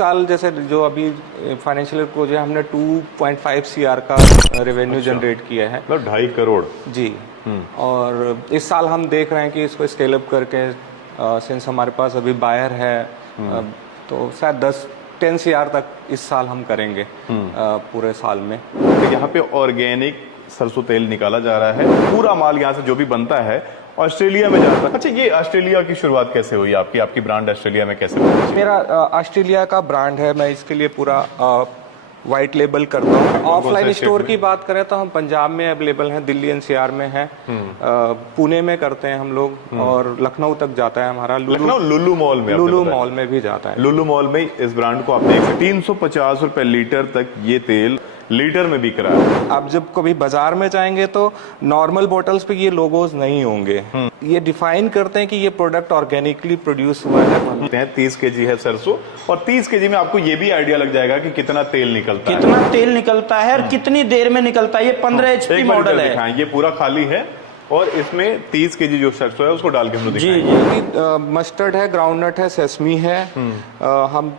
साल जैसे जो अभी फाइनेंशियल को जो हमने 2.5 CR का रेवेन्यू जनरेट किया है, मतलब 2.5 करोड़ जी। और इस साल हम देख रहे हैं कि इसको स्केल अप करके सिंस हमारे पास अभी बायर है तो शायद 10 CR तक इस साल हम करेंगे पूरे साल में। तो यहाँ पे ऑर्गेनिक सरसों तेल निकाला जा रहा है, पूरा माल यहाँ से जो भी बनता है ऑस्ट्रेलिया में जाता है। अच्छा, ये ऑस्ट्रेलिया की शुरुआत कैसे हुई आपकी ब्रांड ऑस्ट्रेलिया में कैसे हुई? मेरा ऑस्ट्रेलिया का ब्रांड है, मैं इसके लिए पूरा वाइट लेबल करता हूँ। ऑफलाइन स्टोर की बात करें तो हम पंजाब में अवेलेबल हैं, दिल्ली NCR में है, पुणे में करते हैं हम लोग, और लखनऊ तक जाता है हमारा। लखनऊ लुलु मॉल में भी जाता है। लुलु मॉल में इस ब्रांड को आप देख सकते हैं। 350 रुपए लीटर तक ये तेल लीटर में बिक रहा है। आप जब कभी बाजार में जाएंगे तो नॉर्मल बोतल्स पे ये लोगोस नहीं होंगे। ये डिफाइन करते हैं कि ये प्रोडक्ट ऑर्गेनिकली प्रोड्यूस हुआ है। 30 kg है सरसों, और 30 kg में आपको ये भी आइडिया लग जाएगा कि कितना तेल निकलता है, कितना तेल निकलता है और कितनी देर में निकलता है। ये 15 HP मॉडल है। ये पूरा खाली है और इसमें 30 kg जो सरसों है उसको डाल के हम लोग जी। मस्टर्ड है, ग्राउंडनट है, सेसमी है, हम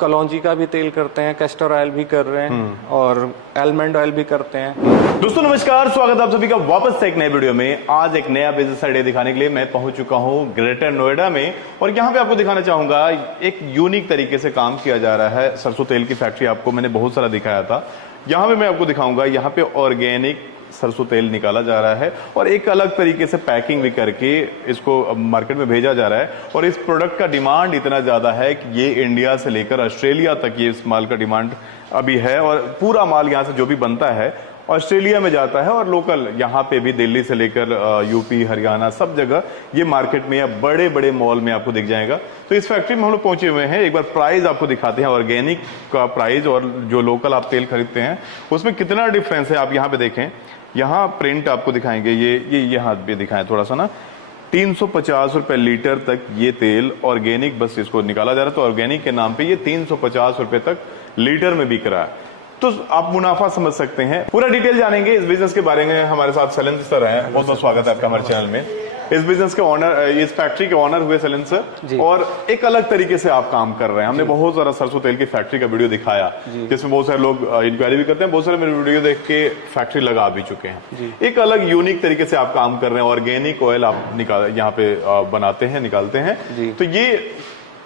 कलौंजी का भी तेल करते हैं, कैस्टर ऑयल भी कर रहे हैं, और आलमंड ऑयल भी करते हैं। दोस्तों नमस्कार, स्वागत है आप सभी का वापस से एक नए वीडियो में। आज एक नया बिजनेस आइडिया दिखाने के लिए मैं पहुंच चुका हूं ग्रेटर नोएडा में, और यहां पे आपको दिखाना चाहूंगा एक यूनिक तरीके से काम किया जा रहा है। सरसों तेल की फैक्ट्री आपको मैंने बहुत सारा दिखाया था, यहां पे मैं आपको दिखाऊंगा यहाँ पे ऑर्गेनिक सरसों तेल निकाला जा रहा है, और एक अलग तरीके से पैकिंग भी करके इसको मार्केट में भेजा जा रहा है। और इस प्रोडक्ट का डिमांड इतना ज्यादा है कि ये इंडिया से लेकर ऑस्ट्रेलिया तक ये इस माल का डिमांड अभी है, और पूरा माल यहाँ से जो भी बनता है ऑस्ट्रेलिया में जाता है, और लोकल यहाँ पे भी दिल्ली से लेकर यूपी, हरियाणा सब जगह ये मार्केट में या बड़े बड़े मॉल में आपको दिख जाएगा। तो इस फैक्ट्री में हम लोग पहुंचे हुए हैं। एक बार प्राइस आपको दिखाते हैं, ऑर्गेनिक का प्राइस और जो लोकल आप तेल खरीदते हैं उसमें कितना डिफरेंस है। आप यहाँ पे देखें, यहाँ प्रिंट आपको दिखाएंगे, ये हाथ भी दिखाएं थोड़ा सा ना। 350 रुपए लीटर तक ये तेल ऑर्गेनिक बस इसको निकाला जा रहा है, तो ऑर्गेनिक के नाम पे ये 350 रुपए तक लीटर में बिक रहा है। तो आप मुनाफा समझ सकते हैं। पूरा डिटेल जानेंगे इस बिजनेस के बारे में। हमारे साथ शैलेंद्र सर हैं, बहुत बहुत स्वागत है आपका हमारे चैनल में। इस बिजनेस के ऑनर, इस फैक्ट्री के ऑनर हुए शैलेंद्र सर, और एक अलग तरीके से आप काम कर रहे हैं। हमने बहुत सारा सरसों तेल की फैक्ट्री का वीडियो दिखाया जिसमें बहुत सारे लोग इंक्वायरी भी करते हैं, बहुत सारे मेरे वीडियो देख के फैक्ट्री लगा भी चुके हैं। एक अलग यूनिक तरीके से आप काम कर रहे हैं, ऑर्गेनिक ऑयल आप यहाँ पे बनाते हैं, निकालते हैं। तो ये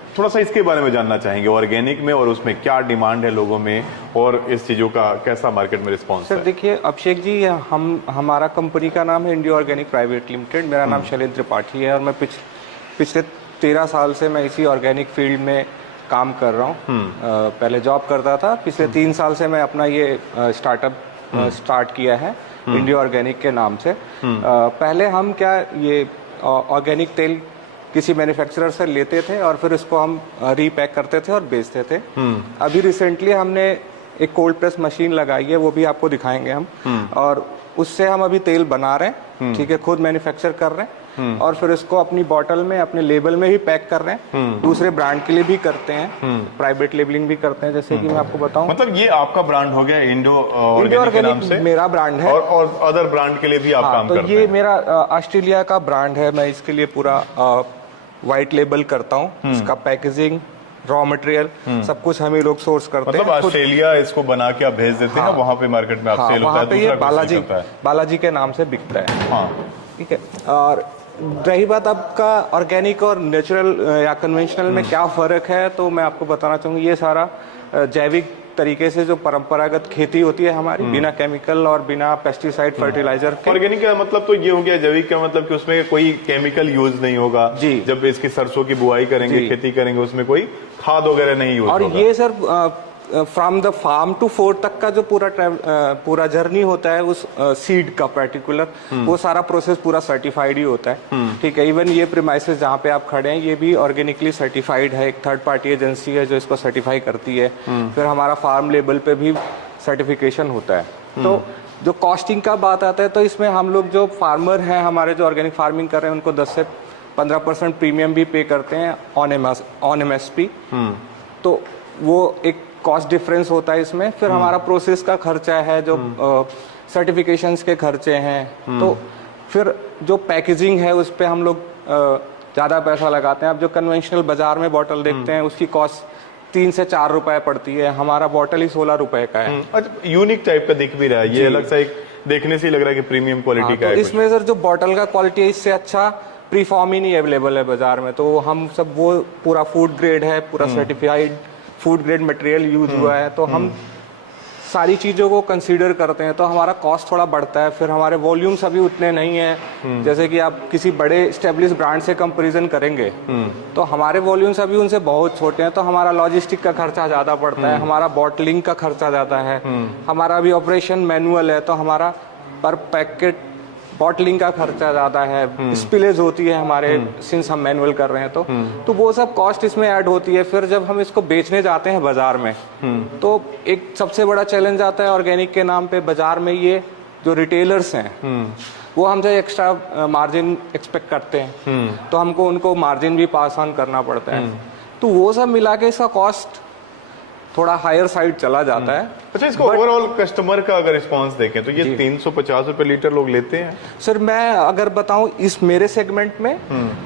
थोड़ा सा इसके बारे में जानना चाहेंगे, ऑर्गेनिक में और उसमें क्या डिमांड है लोगों में, और इस चीजों का कैसा मार्केट में रिस्पांस है। सर देखिए अभिषेक जी, हमारा कंपनी का नाम है इंडिया ऑर्गेनिक प्राइवेट लिमिटेड। मेरा नाम शैलेंद्र त्रिपाठी है, और मैं पिछले 13 साल से मैं इसी ऑर्गेनिक फील्ड में काम कर रहा हूँ। पहले जॉब करता था, पिछले 3 साल से मैं अपना ये स्टार्टअप स्टार्ट किया है इंडिया ऑर्गेनिक के नाम से। पहले हम ये ऑर्गेनिक तेल किसी मैन्युफैक्चरर से लेते थे और फिर उसको हम रीपैक करते थे और बेचते थे। अभी रिसेंटली हमने एक कोल्ड प्रेस मशीन लगाई है, वो भी आपको दिखाएंगे हम, और उससे हम अभी तेल बना रहे हैं, ठीक है, खुद मैन्युफैक्चर कर रहे हैं, और फिर इसको अपनी बॉटल में, अपने लेबल में भी पैक कर रहे हैं। दूसरे ब्रांड के लिए भी करते हैं, प्राइवेट लेबलिंग भी करते हैं, जैसे कि मैं आपको बताऊं। मतलब ये आपका ब्रांड हो गया इंडो ऑर्गेनिक, मेरा ब्रांड है, और अदर ब्रांड के लिए भी आप काम करते हैं। ये मेरा ऑस्ट्रेलिया का ब्रांड है, मैं इसके लिए पूरा वाइट लेबल करता हूँ। इसका पैकेजिंग, रॉ मटेरियल सब कुछ हम ही लोग सोर्स करते हैं। मतलब ऑस्ट्रेलिया इसको बना के आप भेज देते हैं, वहाँ पे मार्केट में आप सेल होता है। पे ये बालाजी के नाम से बिकता है, ठीक है। और रही बात आपका ऑर्गेनिक और नेचुरल या कन्वेंशनल में क्या फर्क है, तो मैं आपको बताना चाहूंगा। ये सारा जैविक तरीके से जो परंपरागत खेती होती है हमारी, बिना केमिकल और बिना पेस्टिसाइड फर्टिलाइजर के। ऑर्गेनिक का मतलब तो ये हो गया, जैविक का मतलब कि उसमें कोई केमिकल यूज नहीं होगा जी। जब इसकी सरसों की बुआई करेंगे, खेती करेंगे, उसमें कोई खाद वगैरह नहीं यूज और होगा। ये sir from the farm to fort तक का जो पूरा जर्नी होता है, उस सीड का पर्टिकुलर, वो सारा प्रोसेस पूरा सर्टिफाइड ही होता है, ठीक है। इवन ये प्रीमाइसेस जहाँ पे आप खड़े हैं, ये भी ऑर्गेनिकली सर्टिफाइड है। एक थर्ड पार्टी एजेंसी है जो इसको सर्टिफाई करती है। फिर हमारा फार्म लेबल पे भी सर्टिफिकेशन होता है। तो जो कॉस्टिंग का बात आता है, तो इसमें हम लोग जो फार्मर हैं, हमारे जो ऑर्गेनिक फार्मिंग कर रहे हैं, उनको 10 से 15% प्रीमियम भी पे करते हैं ऑन MSP। तो वो एक कॉस्ट डिफरेंस होता है इसमें। फिर हमारा प्रोसेस का खर्चा है, जो सर्टिफिकेशंस के खर्चे हैं, तो फिर जो पैकेजिंग है उस पे हम लोग ज़्यादा पैसा लगाते हैं। अब जो कन्वेंशनल बाजार में बॉटल देखते हैं, उसकी कॉस्ट 3 से 4 रुपए पड़ती है, हमारा बॉटल ही 16 रुपए का है। अच्छा, यूनिक टाइप का दिख भी रहा है ये, अलग सा एक देखने से ही लग रहा है कि प्रीमियम क्वालिटी का तो है। इसमें सर जो बॉटल का क्वालिटी है इससे अच्छा प्रीफॉर्म ही नहीं अवेलेबल है बाजार में। तो हम सब वो पूरा फूड ग्रेड है, पूरा certified food grade material use हुआ है, तो हम सारी चीज़ों को कंसीडर करते हैं, तो हमारा कॉस्ट थोड़ा बढ़ता है। फिर हमारे वॉल्यूम्स अभी उतने नहीं हैं, जैसे कि आप किसी बड़े स्टेब्लिश ब्रांड से कंपैरिजन करेंगे तो हमारे वॉल्यूम्स अभी उनसे बहुत छोटे हैं, तो हमारा लॉजिस्टिक का खर्चा ज़्यादा पड़ता है, हमारा बॉटलिंग का खर्चा ज़्यादा है, हमारा अभी ऑपरेशन मैनुअल है, तो हमारा पर पैकेट बॉटलिंग का खर्चा ज़्यादा है, स्पिलेज होती है हमारे, सिंस हम मैनुअल कर रहे हैं तो वो सब कॉस्ट इसमें ऐड होती है। फिर जब हम इसको बेचने जाते हैं बाजार में तो एक सबसे बड़ा चैलेंज आता है ऑर्गेनिक के नाम पे बाजार में, ये जो रिटेलर्स हैं वो हमसे एक्स्ट्रा मार्जिन एक्सपेक्ट करते हैं, तो हमको उनको मार्जिन भी पास ऑन करना पड़ता है, तो वो सब मिला के इसका कॉस्ट थोड़ा हायर साइड चला जाता है। अच्छा, इसको ओवरऑल कस्टमर का अगर रिस्पांस देखें तो ये 350 रुपए लीटर लोग लेते हैं। सर मैं अगर बताऊं इस मेरे सेगमेंट में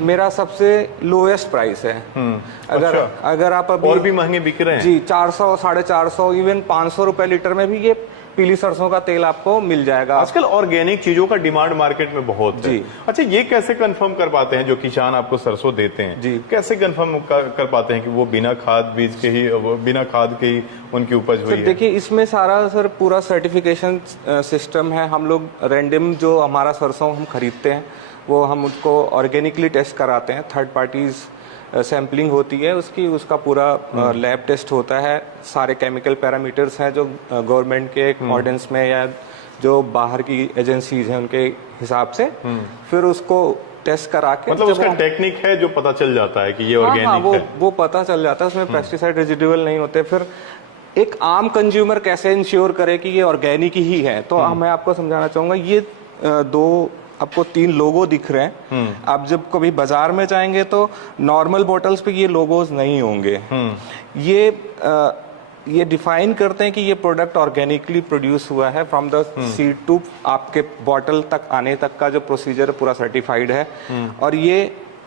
मेरा सबसे लोएस्ट प्राइस है। अगर अच्छा। अगर आप अभी और भी महंगे बिक रहे हैं जी 400, 450, इवन 500 रुपए लीटर में भी ये पीली सरसों का तेल आपको मिल जाएगा। आजकल ऑर्गेनिक चीजों का डिमांड मार्केट में बहुत है। जी। अच्छा, ये कैसे कंफर्म कर पाते हैं जो किसान आपको सरसों देते हैं, जी। कैसे कंफर्म कर पाते हैं कि वो बिना खाद बीज के ही, बिना खाद के ही उनकी उपज हुई है? देखिए इसमें सारा सर पूरा सर्टिफिकेशन सिस्टम है। हम लोग रैंडम जो हमारा सरसों हम खरीदते हैं वो हम उसको ऑर्गेनिकली टेस्ट कराते हैं, थर्ड पार्टीज सैम्पलिंग होती है उसकी, उसका पूरा लैब टेस्ट होता है, सारे केमिकल पैरामीटर्स हैं जो गवर्नमेंट के ऑर्डिनेंस में या जो बाहर की एजेंसीज हैं उनके हिसाब से, फिर उसको टेस्ट करा के मतलब उसका टेक्निक है जो पता चल जाता है कि ये ऑर्गेनिक है। वो पता चल जाता है, उसमें पेस्टिसाइड रेजिडुअल नहीं होते। फिर एक आम कंज्यूमर कैसे इंश्योर करे कि ये ऑर्गेनिक ही है, तो मैं आपको समझाना चाहूंगा। ये आपको 3 लोगो दिख रहे हैं। आप जब कभी बाजार में जाएंगे तो नॉर्मल बॉटल्स पे ये लोगोज नहीं होंगे। ये डिफाइन करते हैं कि ये प्रोडक्ट ऑर्गेनिकली प्रोड्यूस हुआ है, फ्रॉम द सीड टू आपके बॉटल तक आने तक का जो प्रोसीजर पूरा सर्टिफाइड है। और ये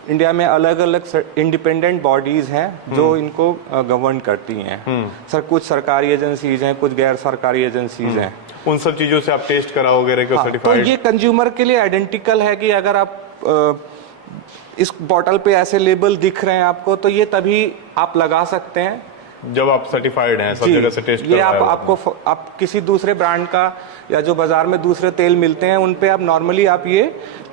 इंडिया में अलग अलग इंडिपेंडेंट बॉडीज हैं जो इनको गवर्न करती हैं। सर कुछ सरकारी एजेंसीज हैं, कुछ गैर सरकारी एजेंसीज हैं। उन सब चीजों से आप टेस्ट कराओ वगैरह को सर्टिफाइड। तो ये कंज्यूमर के लिए आइडेंटिकल है कि अगर आप इस बॉटल पे ऐसे लेबल दिख रहे हैं आपको, तो ये तभी आप लगा सकते हैं जब आप सर्टिफाइड हैं, सब जगह से टेस्ट ये आप किसी दूसरे ब्रांड का या जो बाजार में दूसरे तेल मिलते हैं उन पे आप नॉर्मली आप ये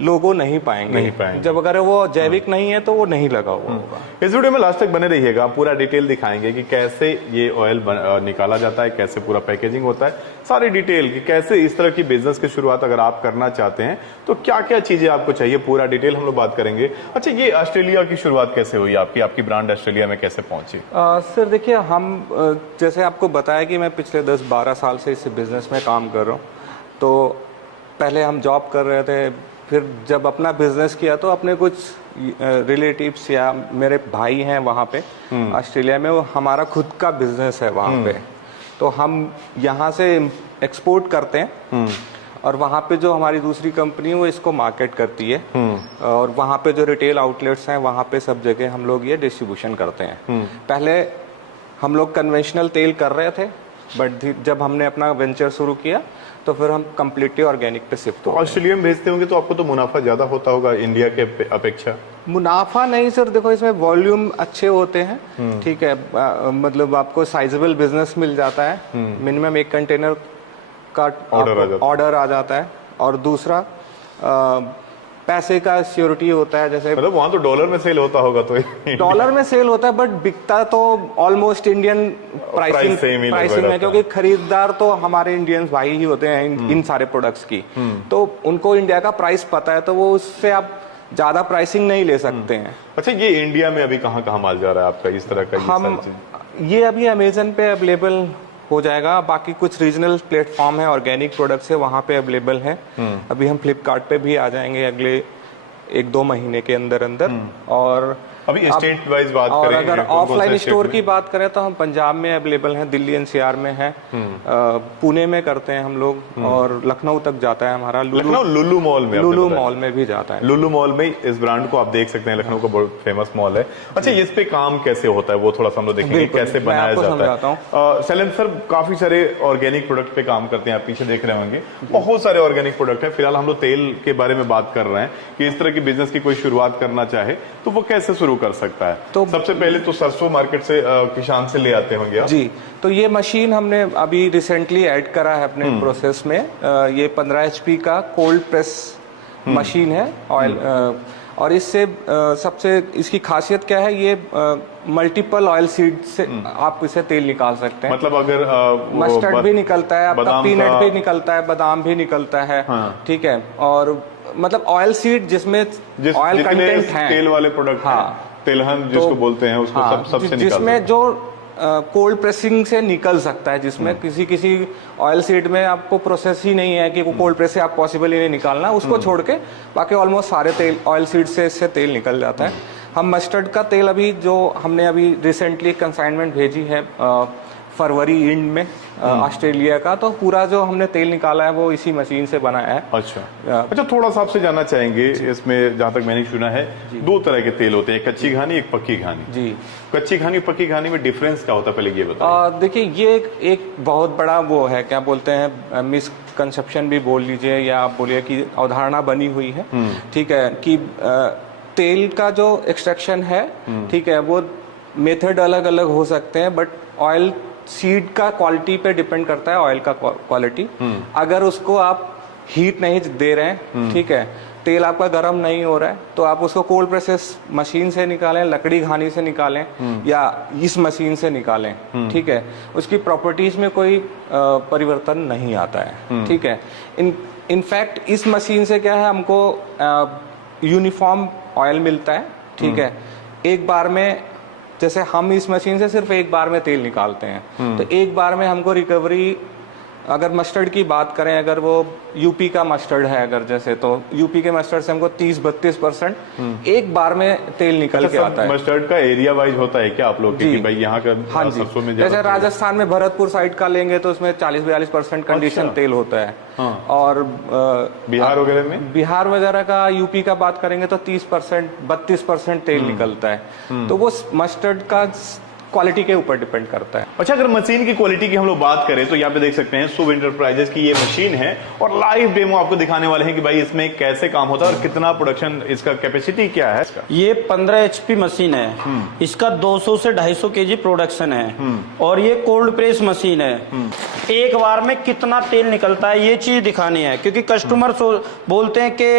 लोगो नहीं पाएंगे। जब अगर वो जैविक नहीं है तो वो नहीं लगा हुआ होगा। इस वीडियो में लास्ट तक बने रहिएगा, पूरा डिटेल दिखाएंगे कि कैसे ये ऑयल निकाला जाता है, कैसे पूरा पैकेजिंग होता है, सारी डिटेल कि कैसे इस तरह की बिजनेस की शुरुआत अगर आप करना चाहते हैं तो क्या क्या चीजें आपको चाहिए, पूरा डिटेल हम लोग बात करेंगे। अच्छा, ये ऑस्ट्रेलिया की शुरुआत कैसे हुई आपकी ब्रांड ऑस्ट्रेलिया में कैसे पहुंची? सर देखिए हम जैसे आपको बताया कि मैं पिछले 10-12 साल से इस बिजनेस में काम कर रहा हूँ। तो पहले हम जॉब कर रहे थे, फिर जब अपना बिजनेस किया तो अपने कुछ रिलेटिव्स या मेरे भाई हैं वहाँ पे ऑस्ट्रेलिया में, वो हमारा खुद का बिजनेस है वहाँ पे, तो हम यहाँ से एक्सपोर्ट करते हैं और वहाँ पे जो हमारी दूसरी कंपनी है वो इसको मार्केट करती है और वहाँ पे जो रिटेल आउटलेट्स हैं वहाँ पे सब जगह हम लोग ये डिस्ट्रीब्यूशन करते हैं। पहले हम लोग कन्वेंशनल तेल कर रहे थे, बट जब हमने अपना वेंचर शुरू किया तो फिर हम कम्प्लीटली ऑर्गेनिक पे शिफ्ट हो गए। ऑस्ट्रेलिया में भेजते होंगे तो आपको तो मुनाफा ज्यादा होता होगा इंडिया के अपेक्षा? मुनाफा नहीं सर, देखो इसमें वॉल्यूम अच्छे होते हैं, ठीक है, मतलब आपको साइजेबल बिजनेस मिल जाता है, मिनिमम 1 कंटेनर का ऑर्डर आ जाता है, और दूसरा पैसे का सिक्योरिटी होता है। जैसे मतलब वहां तो डॉलर में सेल होता होगा, तो डॉलर में सेल होता है, बट बिकता तो ऑलमोस्ट इंडियन प्राइसिंग है, क्योंकि खरीदार तो हमारे इंडियंस भाई ही होते हैं इन सारे प्रोडक्ट्स की, तो उनको इंडिया का प्राइस पता है, तो वो उससे आप ज्यादा प्राइसिंग नहीं ले सकते हैं। अच्छा, ये इंडिया में अभी कहाँ माल जा रहा है आपका इस तरह का? ये अभी अमेजन पे अवेलेबल हो जाएगा, बाकी कुछ रीजनल प्लेटफॉर्म है ऑर्गेनिक प्रोडक्ट्स है वहाँ पे अवेलेबल है। अभी हम फ्लिपकार्ट पे भी आ जाएंगे अगले 1-2 महीने के अंदर। और अभी स्टेट वाइज बात और करें, अगर कौन-कौन से ऑफलाइन स्टेट स्टोर में? की बात करें तो हम पंजाब में अवेलेबल हैं, दिल्ली एनसीआर में है, पुणे में करते हैं हम लोग, और लखनऊ तक जाता है हमारा। लखनऊ लुल्लू मॉल में, लुल्लू मॉल में भी जाता है। लुल्लू मॉल में इस ब्रांड को आप देख सकते हैं, लखनऊ का बहुत फेमस मॉल है। अच्छा, इस पे काम कैसे होता है वो थोड़ा सा हम लोग देखेंगे, कैसे बनाया जाता है। शैलेंद्र सर काफी सारे ऑर्गेनिक प्रोडक्ट पे काम करते हैं, आप पीछे देख रहे होंगे बहुत सारे ऑर्गेनिक प्रोडक्ट है। फिलहाल हम लोग तेल के बारे में बात कर रहे हैं कि इस तरह की बिजनेस की कोई शुरुआत करना चाहे तो वो कैसे शुरू कर सकता है। तो सबसे पहले तो सरसों मार्केट से किसान से ले आते होंगे आप? जी, तो ये मशीन हमने अभी रिसेंटली ऐड करा है अपने प्रोसेस में। ये 15 HP का कोल्ड प्रेस मशीन है ऑयल, और इससे सबसे इसकी खासियत क्या है, ये मल्टीपल ऑयल सीड से आप इसे तेल निकाल सकते हैं। मतलब अगर मस्टर्ड भी निकलता है आपका, पीनट भी निकलता है, बादाम भी निकलता है। ठीक है, और मतलब ऑयल सीड जिसमें ऑयल कंटेंट है, तेल वाले प्रोडक्ट, तिलहन जिसको बोलते हैं, उसको सबसे जिसमें जो कोल्ड प्रेसिंग से निकल सकता है, जिसमें किसी ऑयल सीड में आपको प्रोसेस ही नहीं है कि वो कोल्ड प्रेस से आप पॉसिबल ही नहीं निकालना, उसको छोड़ के बाकी ऑलमोस्ट सारे तेल ऑयल सीड से इससे तेल निकल जाता है। हम मस्टर्ड का तेल अभी जो हमने अभी रिसेंटली कंसाइनमेंट भेजी है फरवरी एंड में ऑस्ट्रेलिया का, तो पूरा जो हमने तेल निकाला है वो इसी मशीन से बना है। अच्छा, थोड़ा सा आपसे जानना चाहेंगे, इसमें जहां तक मैंने सुना है दो तरह के तेल होते हैं, कच्ची घानी, एक पक्की घानी। जी, कच्ची घानी पक्की घानी में डिफरेंस क्या होता है, पहले ये बताइए। देखिए, ये एक बहुत बड़ा वो है, क्या बोलते हैं, मिसकंसेप्शन भी बोल लीजिए या आप बोलिए कि अवधारणा बनी हुई है, ठीक है, कि तेल का जो एक्सट्रैक्शन है, ठीक है, वो मेथड अलग अलग हो सकते हैं, बट ऑयल सीड का क्वालिटी पे डिपेंड करता है, ऑयल का क्वालिटी। अगर उसको आप हीट नहीं दे रहे हैं, ठीक है, तेल आपका गर्म नहीं हो रहा है, तो आप उसको कोल्ड प्रोसेस मशीन से निकालें, लकड़ी घानी से निकालें, या इस मशीन से निकालें, ठीक है, उसकी प्रॉपर्टीज में कोई परिवर्तन नहीं आता है। ठीक है, इनफैक्ट इस मशीन से क्या है, हमको यूनिफॉर्म ऑयल मिलता है। ठीक है, एक बार में, जैसे हम इस मशीन से सिर्फ एक बार में तेल निकालते हैं, तो एक बार में हमको रिकवरी, अगर मस्टर्ड की बात करें, अगर वो यूपी का मस्टर्ड है अगर जैसे, तो यूपी के मस्टर्ड से हमको 30-32% एक बार में तेल निकल के आता है। मस्टर्ड का एरिया वाइज होता है क्या आप लोग कि भाई यहाँ का? हाँ जी, सरसों में जैसे राजस्थान में भरतपुर साइड का लेंगे तो उसमें 40-42% कंडीशन तेल होता है। और बिहार वगैरह में, बिहार वगैरह का, यूपी का बात करेंगे तो 30-32% तेल निकलता है। तो वो मस्टर्ड का क्वालिटी के ऊपर डिपेंड करता है। अच्छा, अगर मशीन की क्वालिटी की हम लोग बात करें तो यहाँ पे देख सकते हैं शुभ इंटरप्राइजेस की ये मशीन है, और लाइव डेमो आपको दिखाने वाले हैं कि भाई इसमें कैसे काम होता है और कितना प्रोडक्शन, इसका कैपेसिटी क्या है इसका। ये 15 HP मशीन है, इसका 200 से 250 kg प्रोडक्शन है, और ये कोल्ड प्रेस मशीन है। एक बार में कितना तेल निकलता है ये चीज दिखानी है, क्योंकि कस्टमर बोलते हैं कि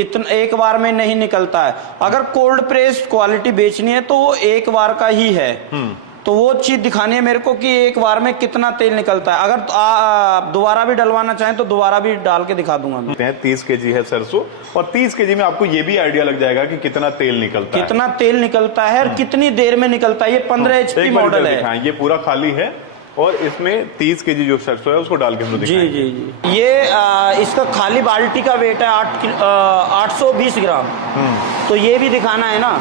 इतना एक बार में नहीं निकलता है। अगर कोल्ड प्रेस क्वालिटी बेचनी है तो वो एक बार का ही है, तो वो चीज दिखानी है मेरे को कि एक बार में कितना तेल निकलता है। अगर आप दोबारा भी डलवाना चाहें तो दोबारा भी डाल के दिखा दूंगा मैं। 30 kg है सरसों, और 30 kg में आपको ये भी आइडिया लग जाएगा कि कितना तेल निकलता है, कितना तेल निकलता है और कितनी देर में निकलता है। ये 15 HP मॉडल है, ये पूरा खाली है, और इसमें 30 kg जो सरसों है उसको डाल के हम लोग दिखाएंगे। जी जी जी, ये इसका खाली बाल्टी का वेट है 820 ग्राम। तो ये भी दिखाना है ना,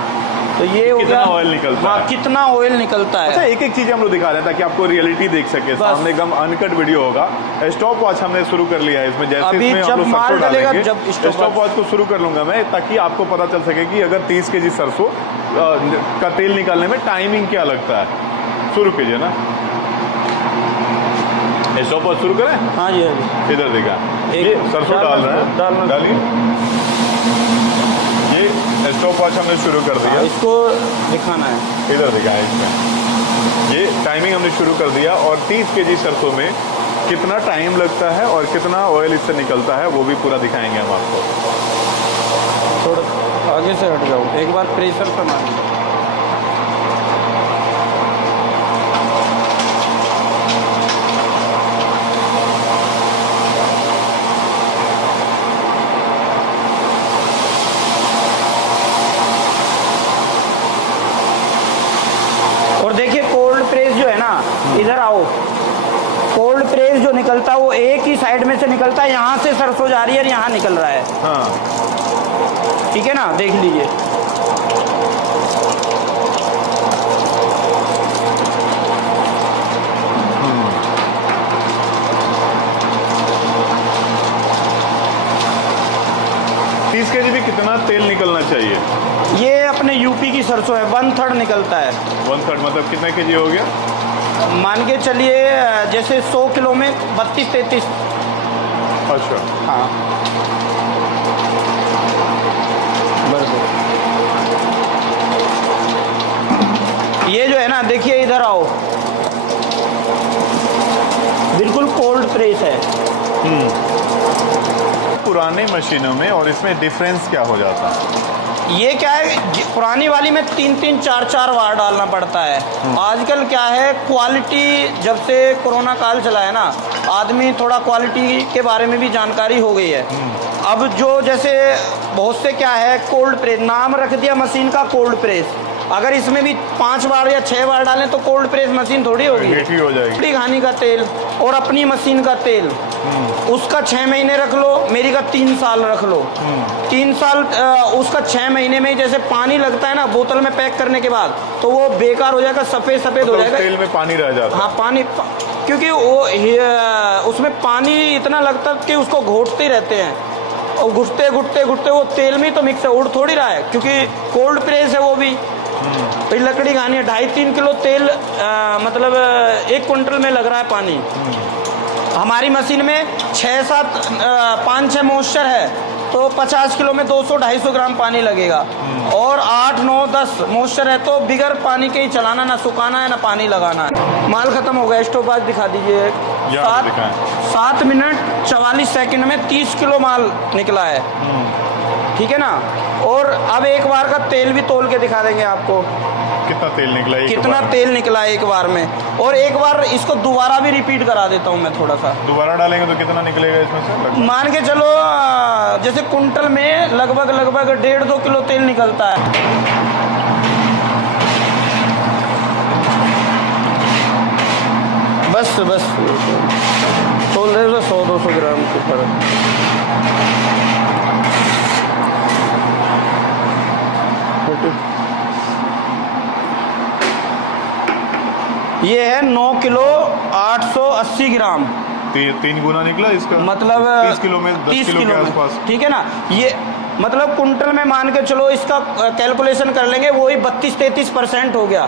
तो ये कितना ऑयल निकलता है, कितना ऑयल निकलता है। अच्छा, एक एक चीज हम लोग दिखा रहे हैं ताकि आपको रियलिटी देख सके, सामने एकदम अनकट वीडियो होगा। स्टॉप वॉच हमने शुरू कर लिया है इसमें, जैसे अभी इसमें जब माल डलेगा, जब स्टॉप वॉच को शुरू कर लूंगा मैं, ताकि आपको पता चल सके कि अगर 30 kg सरसों का तेल निकालने में टाइमिंग क्या लगता है। शुरू कीजिए ना, स्टॉप वॉच शुरू करें। हाँ जी, इधर देखा, ये सरसों डाल रहा है, डालिए। ये स्टॉप वॉच हमने शुरू कर दिया, इसको दिखाना है, इधर दिखा है इसमें। ये टाइमिंग हमने शुरू कर दिया, और 30 kg सरसों में कितना टाइम लगता है और कितना ऑयल इससे निकलता है वो भी पूरा दिखाएंगे हम आपको। थोड़ा आगे से हट जाओ, एक बार प्रेशर पर मारिए। और देखिए, कोल्ड प्रेस जो है ना, इधर आओ, कोल्ड प्रेस जो निकलता है वो एक ही साइड में से निकलता है, यहाँ से सरसों जा रही है और यहाँ निकल रहा है। हाँ, ठीक है ना, देख लीजिए। 30 केजी भी कितना तेल निकलना चाहिए? ये अपने यूपी की सरसों है, 1/3 निकलता है। 1/3 मतलब कितना केजी हो गया? मान के चलिए जैसे 100 किलो में 32-33। अच्छा, हाँ बस। ये जो है ना, देखिए इधर आओ, बिल्कुल कोल्ड प्रेस है। पुराने मशीनों में और इसमें डिफरेंस क्या हो जाता है? ये क्या है, पुरानी वाली में 3-3 4-4 वार डालना पड़ता है। आजकल क्या है, क्वालिटी, जब से कोरोना काल चला है ना, आदमी थोड़ा क्वालिटी के बारे में भी जानकारी हो गई है। अब जो जैसे बहुत से क्या है, कोल्ड प्रेस नाम रख दिया मशीन का, कोल्ड प्रेस। अगर इसमें भी 5 बार या 6 बार डालें तो कोल्ड प्रेस मशीन थोड़ी होगी, हीट ही हो जाएगी। रोटी खाने का तेल और अपनी मशीन का तेल, उसका 6 महीने रख लो, मेरी का 3 साल रख लो। 3 साल उसका 6 महीने में ही जैसे पानी लगता है ना बोतल में पैक करने के बाद, तो वो बेकार हो जाएगा, सफेद सफेद हो जाएगा। तेल में पानी रह जाता है। हाँ पानी, क्योंकि वो उसमें पानी इतना लगता है कि उसको घोटते ही रहते हैं, और घुटते घुटते घुटते वो तेल में तो मिक्स है, उड़ थोड़ी रहा है, क्योंकि कोल्ड प्रेस है वो भी। तो लकड़ी खानी है, 2.5-3 किलो तेल मतलब 1 क्विंटल में लग रहा है पानी। हमारी मशीन में 5-6 मॉइस्चर है, तो 50 किलो में 200-250 ग्राम पानी लगेगा। और 8-9-10 मॉइस्चर है, तो बिगर पानी के ही चलाना, ना सुखाना है ना पानी लगाना है। माल खत्म हो गया, स्टॉप आज दिखा दीजिए। 7 मिनट 44 सेकंड में 30 किलो माल निकला है, ठीक है ना। और अब एक बार का तेल भी तोल के दिखा देंगे आपको, कितना तेल निकला है, कितना तेल निकला है एक बार में। और एक बार इसको दोबारा भी रिपीट करा देता हूँ मैं थोड़ा सा। दोबारा डालेंगे तो कितना निकलेगा इसमें से? मान के चलो जैसे कुंटल में लगभग 1.5-2 किलो तेल निकलता है। बस तोल रहे हो 100-200 ग्राम के ऊपर। ये है 9 किलो 880 ग्राम। 3 गुना निकला इसका, मतलब 30 किलो में 10 किलो के आसपास, ठीक है ना। ये मतलब कुंटल में मान के चलो, इसका कैलकुलेशन कर लेंगे, वही 32-33% हो गया,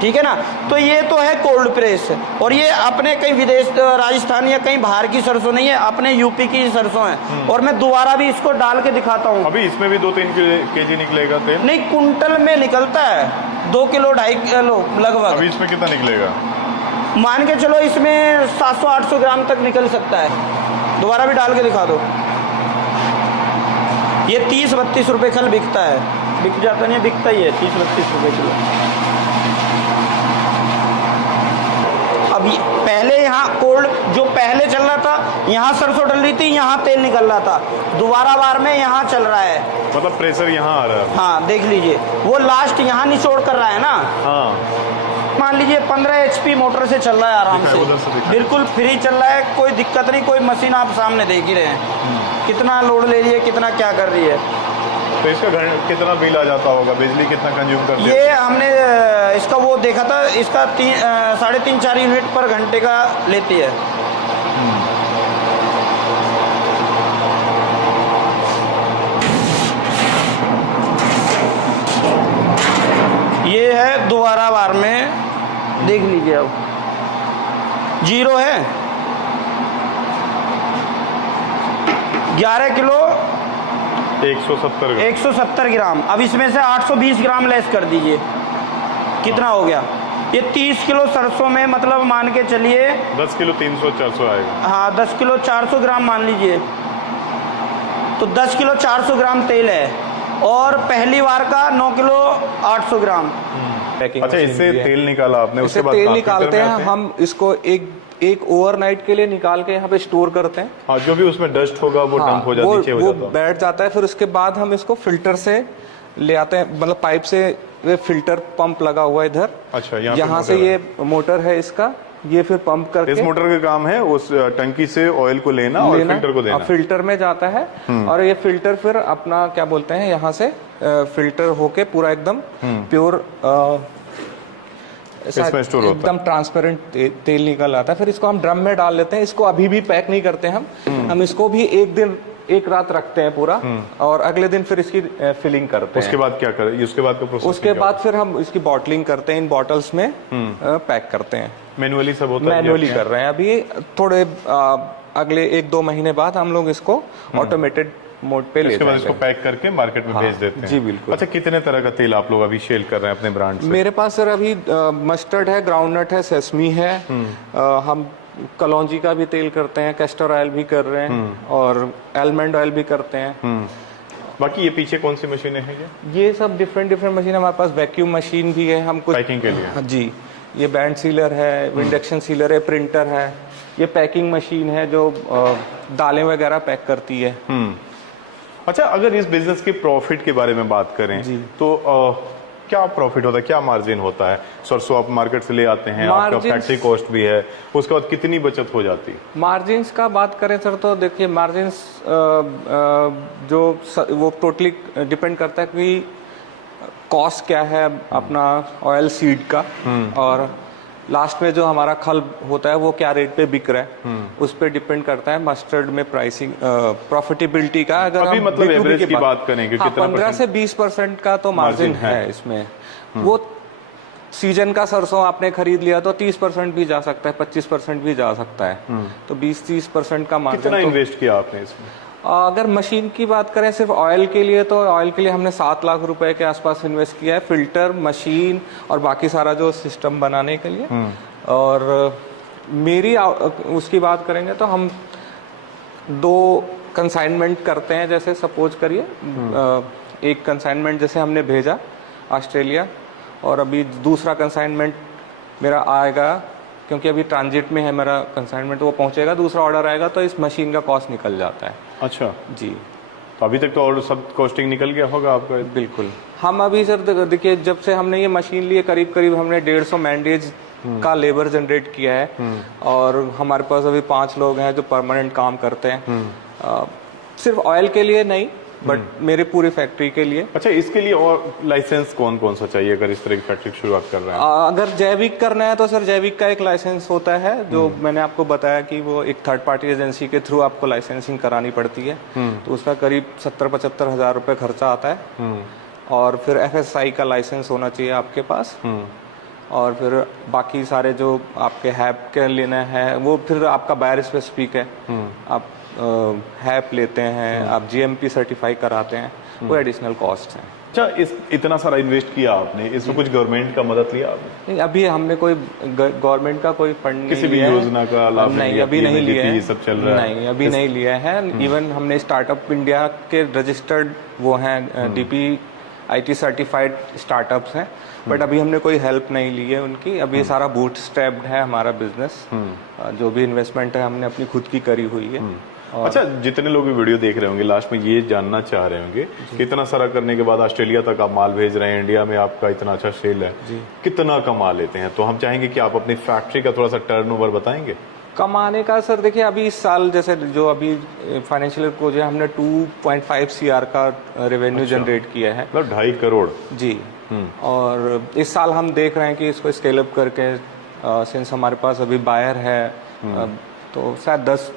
ठीक है ना। तो ये तो है कोल्ड प्रेस, और ये अपने कहीं विदेश, राजस्थान या कहीं बाहर की सरसों नहीं है, अपने यूपी की सरसों है। और मैं दोबारा भी इसको डाल के दिखाता हूँ। अभी इसमें भी 2-3 केजी निकलेगा तेल? नहीं, कुंटल में निकलता है 2 किलो 2.5 किलो लगभग। अभी इसमें कितना निकलेगा? मान के चलो इसमें 700-800 ग्राम तक निकल सकता है। दोबारा भी डाल के दिखा दो। ये 30-32 रुपए खल बिकता है, बिक जाता नहीं, बिकता ही है 30-32 रुपए किलो। अभी पहले यहाँ कोल्ड जो पहले चल रहा था, यहाँ सरसों डल रही थी, यहाँ तेल निकल रहा था। दोबारा बार में यहाँ चल रहा है, मतलब प्रेशर यहाँ आ रहा है। हाँ देख लीजिए, वो लास्ट यहाँ निचोड़ कर रहा है ना। हाँ, मान लीजिए 15 HP मोटर से चल रहा है आराम से, बिल्कुल फ्री चल रहा है, कोई दिक्कत नहीं। कोई मशीन आप सामने देख ही रहे हैं, कितना लोड ले रही है, कितना क्या कर रही है। तो इसका कितना बिल आ जाता होगा, बिजली कितना कंज्यूम करती है? ये हमने इसका वो देखा था, इसका 3.5-4 यूनिट पर घंटे का लेती है। ये है दोबारा बार में, देख लीजिए, अब 0 है। 11 किलो 170 ग्राम। अब इसमें से 820 ग्राम लेस कर दीजिए, कितना हो गया? ये 30 किलो सरसों में, मतलब मान के चलिए 10 किलो 300-400 आएगा। हाँ 10 किलो 400 ग्राम मान लीजिए, तो 10 किलो 400 ग्राम तेल है, और पहली बार का 9 किलो 800 ग्राम। अच्छा, इससे तेल निकाला आपने, उसके बाद तेल निकालते हैं हम, इसको एक ओवरनाइट के लिए निकाल के यहाँ पे स्टोर करते हैं। हाँ, जो भी उसमें डस्ट होगा वो डंप हो जाता है, नीचे हो जाता है, वो बैठ जाता है। फिर उसके बाद हम इसको फिल्टर से ले आते हैं, मतलब पाइप से, फिल्टर पंप लगा हुआ है इधर। अच्छा, यहाँ से ये मोटर है इसका, ये फिर पंप करके, इस मोटर का काम है उस टंकी से ऑयल को लेना और फिल्टर को देना। फिल्टर में जाता है, और ये फिल्टर फिर अपना क्या बोलते हैं, यहाँ से फिल्टर होके पूरा एकदम प्योर एकदम ट्रांसपेरेंट तेल निकल आता है। फिर इसको हम ड्रम में डाल लेते हैं। इसको अभी भी पैक नहीं करते हम इसको भी एक रात रखते हैं पूरा और अगले दिन फिर इसकी फिलिंग करते हैं। उसके बाद क्या करें? उसके बाद का प्रोसेस? उसके बाद फिर हम इसकी बॉटलिंग करते हैं, इन बॉटल्स में पैक करते हैं। मैनुअली सब होता है? मैनुअली कर रहे हैं अभी। थोड़े अगले 1-2 महीने बाद हम लोग इसको ऑटोमेटेड मोड पे ले इसके बाद जाएंगे। इसको पैक करके मार्केट में भेज देते हैं? जी बिल्कुल। अच्छा, कितने तरह का तेल आप लोग अभी सेल कर रहे हैं अपने ब्रांड से? मेरे पास सर अभी मस्टर्ड है, ग्राउंडनट है, सेसमी है, हम कलौंजी का भी तेल करते हैं, कैस्टर ऑयल भी कर रहे हैं और आलमंड ऑयल भी करते हैं। बाकी ये पीछे कौन सी मशीनें हैं? ये सब डिफरेंट मशीन, हमारे पास वैक्यूम मशीन भी है, हम कुछ पैकिंग के लिए? जी, ये बैंड सीलर है, इंडक्शन सीलर है, प्रिंटर है, ये पैकिंग मशीन है जो दालें वगैरह पैक करती है। अच्छा, अगर इस बिजनेस के प्रॉफिट के बारे में बात करें तो क्या प्रॉफिट होता है, क्या मार्जिन होता है? सरसों आप मार्केट से ले आते हैं, आपका फैक्ट्री कॉस्ट भी है, उसके बाद कितनी बचत हो जाती है? मार्जिन्स का बात करें सर तो देखिए मार्जिन्स जो वो टोटली डिपेंड करता है कि कॉस्ट क्या है अपना ऑयल सीड का और लास्ट में जो हमारा खल होता है वो क्या रेट पे बिक रहा है, उस पर डिपेंड करता है मस्टर्ड में प्राइसिंग प्रॉफिटेबिलिटी का। अगर अभी हम मतलब B2B एवरेज की बात करें कि कितना 15 से 20% का तो मार्जिन है इसमें। वो सीजन का सरसों आपने खरीद लिया तो 30% भी जा सकता है, 25% भी जा सकता है, तो 20-30% का मार्जिन। कितना इन्वेस्ट किया आपने इसमें? अगर मशीन की बात करें सिर्फ ऑयल के लिए तो ऑयल के लिए हमने 7 लाख रुपए के आसपास इन्वेस्ट किया है, फिल्टर, मशीन और बाकी सारा जो सिस्टम बनाने के लिए। और मेरी उसकी बात करेंगे तो हम 2 कंसाइनमेंट करते हैं। जैसे सपोज करिए एक कंसाइनमेंट जैसे हमने भेजा ऑस्ट्रेलिया और अभी दूसरा कंसाइनमेंट मेरा आएगा, क्योंकि अभी ट्रांजिट में है मेरा कंसाइनमेंट, वो पहुंचेगा, दूसरा ऑर्डर आएगा तो इस मशीन का कॉस्ट निकल जाता है। अच्छा जी, तो अभी तक तो और सब कॉस्टिंग निकल गया होगा आपका? बिल्कुल। हम अभी सर देखिए जब से हमने ये मशीन ली है करीब करीब हमने 150 मैंडेज का लेबर जनरेट किया है और हमारे पास अभी 5 लोग हैं जो परमानेंट काम करते हैं, सिर्फ ऑयल के लिए नहीं बट मेरे पूरी फैक्ट्री के लिए। अच्छा, इसके लिए और लाइसेंस कौन कौन सा चाहिए अगर इस तरह की फैक्ट्री की शुरुआत कर रहे हैं? अगर जैविक करना है तो सर जैविक का एक लाइसेंस होता है जो मैंने आपको बताया कि वो एक थर्ड पार्टी एजेंसी के थ्रू आपको लाइसेंसिंग करानी पड़ती है, तो उसका करीब 70-75 हज़ार रुपये खर्चा आता है। और फिर FSI का लाइसेंस होना चाहिए आपके पास, और फिर बाकी सारे जो आपके हैप के लेना है वो फिर आपका बायर स्पेसिफिक है, आप हैप लेते हैं, आप GMP सर्टिफाई कराते हैं, वो एडिशनल कॉस्ट है। अच्छा, इतना सारा इन्वेस्ट किया आपने, इसमें कुछ गवर्नमेंट का मदद लिया आपने? नहीं, अभी हमने कोई गवर्नमेंट का कोई फंड किसी भी योजना का लाभ नहीं अभी नहीं लिया है, सब चल रहा है? नहीं अभी नहीं लिया है। इवन हमने स्टार्टअप इंडिया के रजिस्टर्ड वो हैं DP IT सर्टिफाइड स्टार्टअप्स हैं, बट अभी हमने कोई हेल्प नहीं ली है उनकी। अभी सारा बूटस्ट्रैप्ड है हमारा बिजनेस, जो भी इन्वेस्टमेंट है हमने अपनी खुद की करी हुई है। अच्छा, जितने लोग वीडियो देख रहे होंगे लास्ट में ये जानना चाह रहे होंगे कि इतना सारा करने के बाद ऑस्ट्रेलिया तक आप माल भेज रहे हैं, इंडिया में आपका इतना अच्छा सेल है, कितना कमा लेते हैं? तो हम चाहेंगे कि आप अपनी फैक्ट्री का थोड़ा सा टर्नओवर बताएंगे। कमाने का सर देखिए अभी इस साल जैसे जो अभी फाइनेंशियल ईयर को जो हमने 2.5 CR का रेवेन्यू जनरेट किया है, मतलब 2.5 करोड़ जी। और इस साल हम देख रहे हैं कि इसको स्केल अप करके सिंस हमारे पास अभी बायर है तो शायद 10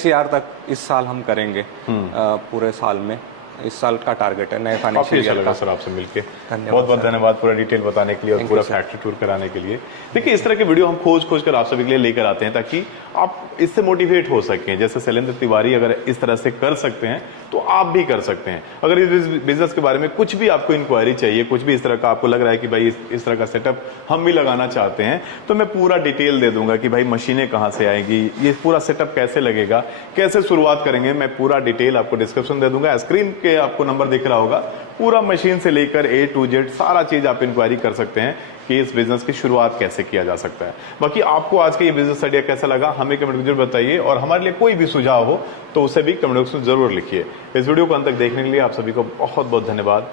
CR तक इस साल हम करेंगे पूरे साल में। इस साल का टारगेट है नए फाइनेंशियल ईयर का। सर आपसे मिलके धन्यवाद। बहुत धन्यवाद पूरा डिटेल बताने के लिए और पूरा फैक्ट्री टूर कराने के लिए। देखिए, इस तरह के वीडियो हम खोज कर आप सभी के लिए लेकर आते हैं ताकि आप इससे मोटिवेट हो सकें। जैसे शैलेंद्र तिवारी अगर इस तरह से कर सकते हैं तो आप भी कर सकते हैं। अगर इस बिजनेस के बारे में कुछ भी आपको इंक्वायरी चाहिए, कुछ भी इस तरह का आपको लग रहा है कि भाई इस तरह का सेटअप हम भी लगाना चाहते हैं, तो मैं पूरा डिटेल दे दूंगा कि भाई मशीनें कहाँ से आएगी, ये पूरा सेटअप कैसे लगेगा, कैसे शुरुआत करेंगे, मैं पूरा डिटेल आपको डिस्क्रिप्शन दे दूंगा। स्क्रीन के आपको नंबर दिख रहा होगा, पूरा मशीन से लेकर A to Z सारा चीज आप इंक्वायरी कर सकते हैं कि इस बिजनेस की शुरुआत कैसे किया जा सकता है। बाकी आपको आज का ये बिजनेस आइडिया कैसा लगा हमें कमेंट में जरूर बताइए, और हमारे लिए कोई भी सुझाव हो तो उसे भी कमेंट बॉक्स में जरूर लिखिए। इस वीडियो को अंत तक देखने के लिए आप सभी को बहुत बहुत धन्यवाद।